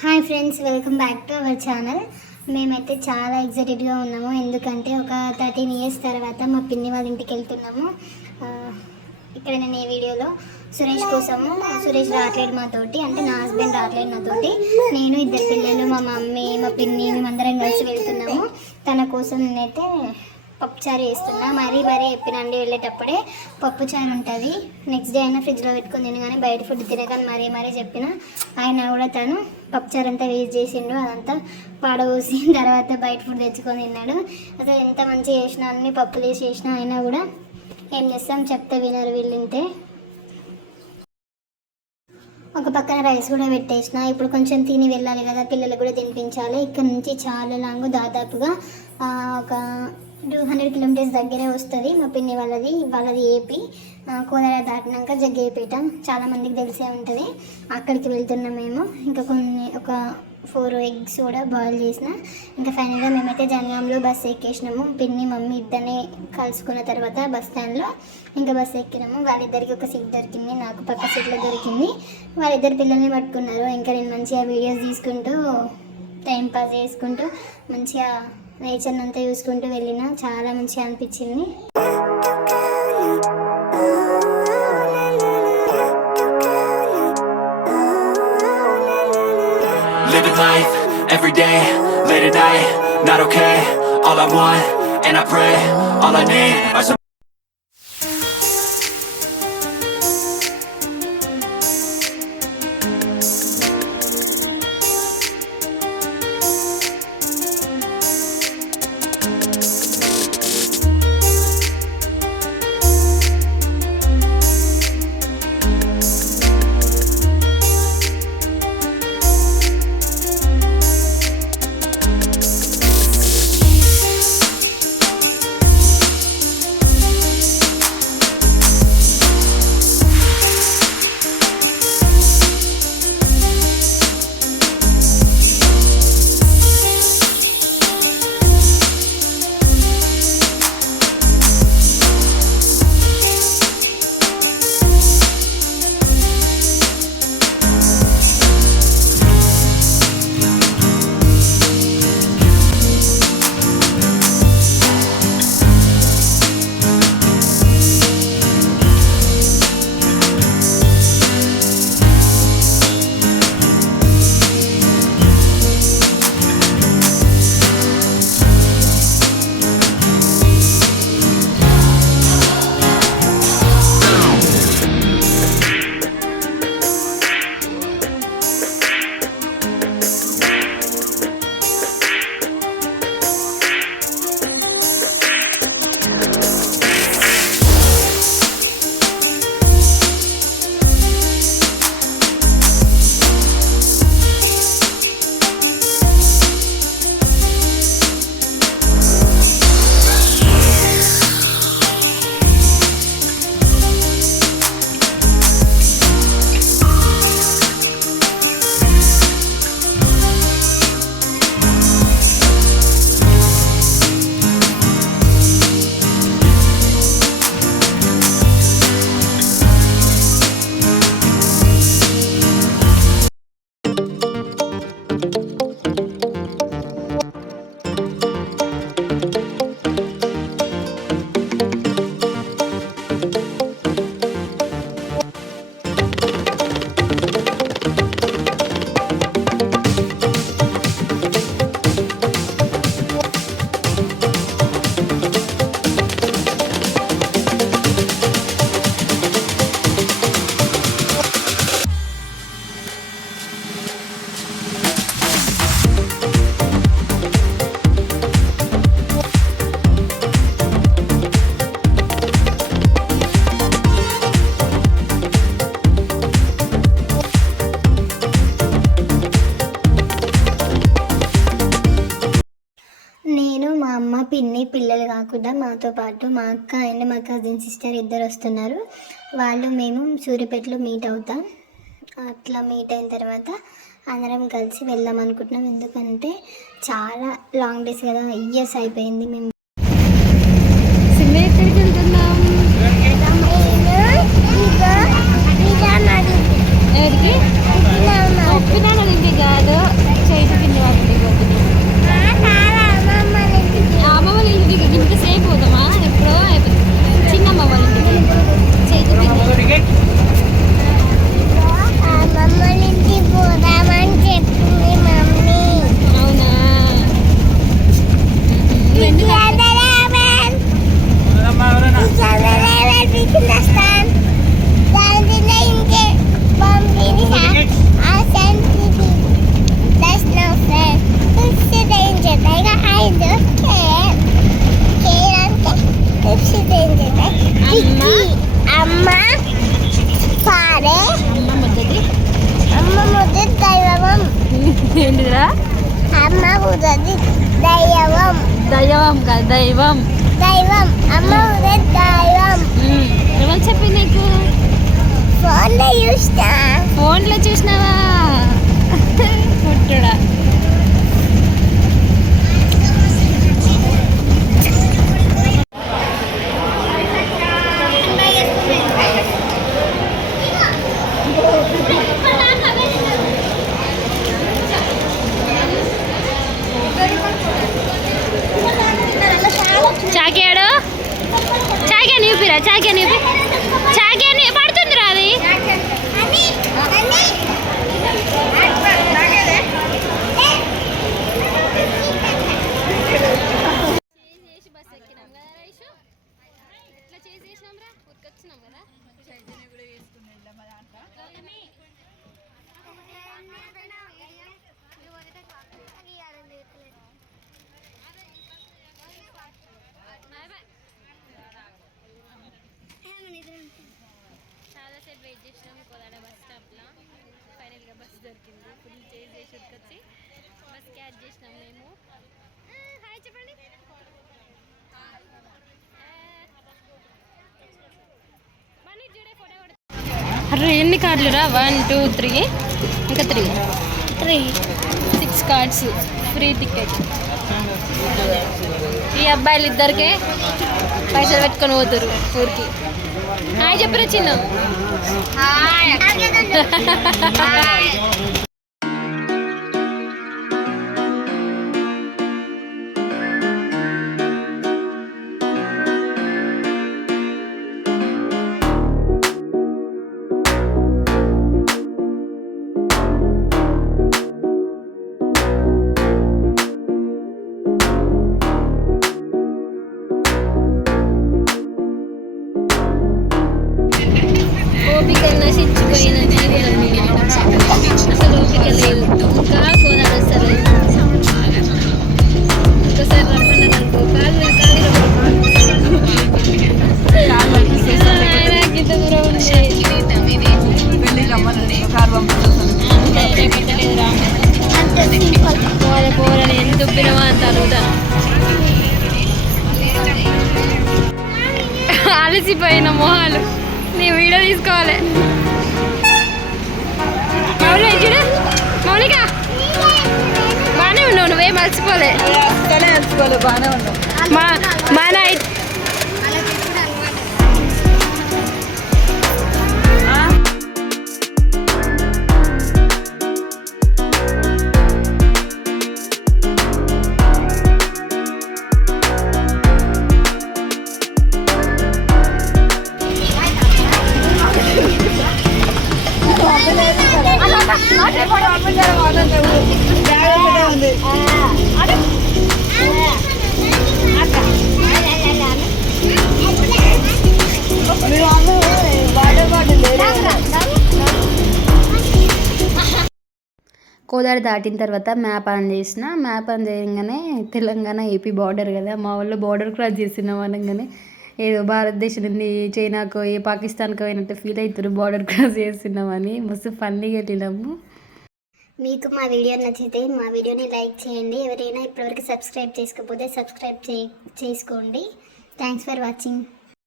Hi friends, welcome back to our channel. మేమైతే చాలా ఎగ్జైటెడ్గా ఉన్నాము. ఎందుకంటే ఒక 13 ఇయర్స్ తర్వాత మా పిన్ని వాళ్ళ ఇంటికి వెళ్తున్నాము. ఇక్కడ నేను ఈ వీడియోలో సురేష్ కోసము, సురేష్ రావట్లేదు మాతోటి, అంటే నా హస్బెండ్ రావట్లేదు నాతోటి, నేను, 2 పిల్లలు, మా మమ్మీ, మా పిన్ని, మేమందరం కలిసి వెళ్తున్నాము. తన కోసం నేనైతే పప్పుచారు వేస్తున్నా. మరీ చెప్పినండి, వెళ్ళేటప్పుడే పప్పుచారు ఉంటుంది, నెక్స్ట్ డే అయినా ఫ్రిడ్జ్లో పెట్టుకుని తిని, కానీ బయట ఫుడ్ తినగానే మరీ చెప్పిన. ఆయన కూడా తను పప్పుచారు అంతా వేస్ట్ చేసిండు, అదంతా పాడబోసి తర్వాత బయట ఫుడ్ తెచ్చుకొని తిన్నాడు. అసలు ఎంత మంచిగా చేసినా, అన్ని పప్పులు వేసి చేసినా అయినా కూడా ఏం చేస్తాం, చెప్తే వినరు వీళ్ళింతే. ఒక పక్కన రైస్ కూడా పెట్టేసిన. ఇప్పుడు కొంచెం తిని వెళ్ళాలి కదా, పిల్లలు కూడా తినిపించాలి. ఇక్కడ నుంచి చాలా లాంగ్, దాదాపుగా ఒక 200 కిలోమీటర్స్ దగ్గరే వస్తుంది. మా పిన్ని వాళ్ళది ఏపీ, కోదాడ దాటినాక జగ్గయ్యపేట, చాలామందికి తెలిసే ఉంటుంది. అక్కడికి వెళ్తున్నాం మేము. ఇంకా ఒక 4 ఎగ్స్ కూడా బాయిల్ చేసిన. ఇంకా ఫైనల్గా మేమైతే జనగాంలో బస్సు ఎక్కేసినాము. పిన్ని మమ్మీ ఇద్దరిని కలుసుకున్న తర్వాత బస్ స్టాండ్లో ఇంకా బస్సు ఎక్కినాము. వాళ్ళిద్దరికి ఒక సీట్ దొరికింది, నాకు పక్క సీట్లో దొరికింది. వాళ్ళిద్దరు పిల్లల్ని పట్టుకున్నారు. ఇంకా నేను మంచిగా వీడియోస్ తీసుకుంటూ, టైం పాస్ చేసుకుంటూ, మంచిగా నేచర్ని అంతా చూసుకుంటూ వెళ్ళిన. చాలా మంచిగా అనిపించింది. Living life, every day, late at night, not okay. All I want, and I pray, all I need are some పిన్ని పిల్లలు కాకుండా మాతో పాటు మా అక్క అండ్ మా కజిన్ సిస్టర్ ఇద్దరు వస్తున్నారు. మేము సూర్యాపేటలో మీట్ అవుతాం. అట్లా మీట్ అయిన తర్వాత అందరం కలిసి వెళ్దాం అనుకుంటున్నాం. ఎందుకంటే చాలా లాంగ్ డేస్ కదా, ఇయర్స్ అయిపోయింది. మేము కాదు ఉదది దైవం దైవం కాదు దైవం. దైవం అమ్మ ఉదది దైవం. ఎవరు చెప్పి నీకు? ఫోన్లో చూసినావా? పుట్టుడా. చాకేడు చాకే నీపిరా చాకే నీపి చాకే నీ పడుతుంది రా అది. చేసి బస్ ఎక్కినాం కదా రైషు, ఎట్లా చేసేసినాం రా, ఉరికొచ్చినాం కదా. చాలాసేపు వెయిట్ చేసినాం కోదాడ బస్ స్టాప్లో. ఫైనల్గా బస్ దొరికింది. ఫుల్ చేసి ఉరికొచ్చి బస్ క్యాచ్ చేసినాం మేము. హాయ్ చెప్పండి. అరే ఎన్ని కార్డులు రా? 1 2 3 ఇంకా 3 6 కార్డ్స్ ఫ్రీ టికెట్. ఈ అబ్బాయిలు ఇద్దరికే పైసలు పెట్టుకొని పోతారు ఊరికి. హాయ్ చెప్పరా చిన్న. ఓపిక నశించిపోయిన జీవితం అసలు ఓపిక లేదు. ఇంకా కోదాడు వస్తారు. ఒకసారి రమ్మన్నారు అనుకో కాలు ఇంత దూరం ఉంది. పోరని ఎంత ఉప్పినవా అంత అడుగుతాను. అలసిపోయిన మొహాలు. నీ వీడియో తీసుకోవాలి. మౌలిక బాగానే ఉన్నావు, నువ్వేం మర్చిపోలే. బాగానే ఉన్నావు. మన కోదాడ దాటిన తర్వాత మ్యాప్ ఆన్ చేసిన. మ్యాప్ ఆన్ చేయగానే తెలంగాణ ఏపీ బార్డర్ కదా, మా వాళ్ళు బార్డర్ క్రాస్ చేసినాం అనగానే ఏదో భారతదేశం నుండి చైనాకో ఏ పాకిస్తాన్కో అయినట్టు ఫీల్ అవుతారు బార్డర్ క్రాస్ చేస్తున్నామని. మస్తు ఫన్నీగా వెళ్ళినాము. మీకు మా వీడియో నచ్చితే మా వీడియోని లైక్ చేయండి. ఎవరైనా ఇప్పటివరకు సబ్స్క్రైబ్ చేసుకోకపోతే సబ్స్క్రైబ్ చేసుకోండి. Thanks for watching.